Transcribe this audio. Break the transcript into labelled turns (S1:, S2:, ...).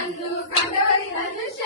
S1: ಕಂಡು ಕಂಡವರಿನ ದೃಶ್ಯ